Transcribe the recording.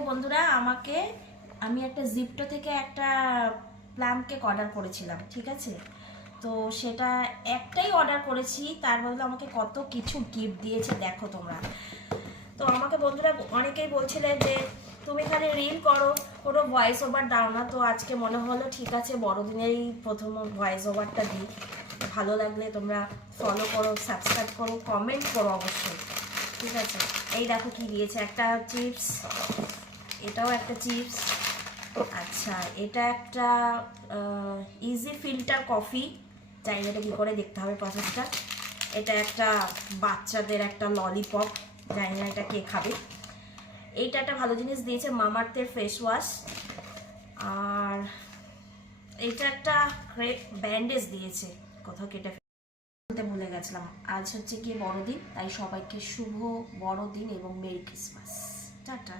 দেখো বন্ধুরা, আমি একটা জিপটো থেকে একটা প্লাম কেক অর্ডার করেছিলাম, ঠিক আছে? তো সেটা একটাই অর্ডার করেছি, তার বদলে আমাকে কত কিছু গিফট দিয়েছে দেখো তোমরা। তো আমাকে বন্ধুরা অনেকেই বলছিলেন যে তুমি খালি রিল করো, কোনো ভয়েস ওভার দাও না। তো আজকে মনে হলো ঠিক আছে, বড়দিনেরই প্রথম ভয়েস ওভারটা দিই। ভালো লাগলে তোমরা ফলো করো, সাবস্ক্রাইব করো, কমেন্ট করো অবশ্যই, ঠিক আছে? এই দেখো কি দিয়েছে, একটা চিপস, এটাও একটা চিপস। আচ্ছা, এটা একটা ইজি ফিল্টার কফি, জানি না এটা কী করে, দেখতে হবে প্রসেসটা। এটা একটা বাচ্চাদের একটা ললিপপ, জানি না এটা কে খাবে। এইটা একটা ভালো জিনিস দিয়েছে, মামাআর্থের ফেস ওয়াশ। আর এইটা একটা ব্যান্ডেজ দিয়েছে, কোথাও কেটে বলতে ভুলে গেছিলাম। আজ হচ্ছে কি বড়দিন, তাই সবাইকে শুভ বড়দিন এবং মেরি ক্রিসমাস। টাটা।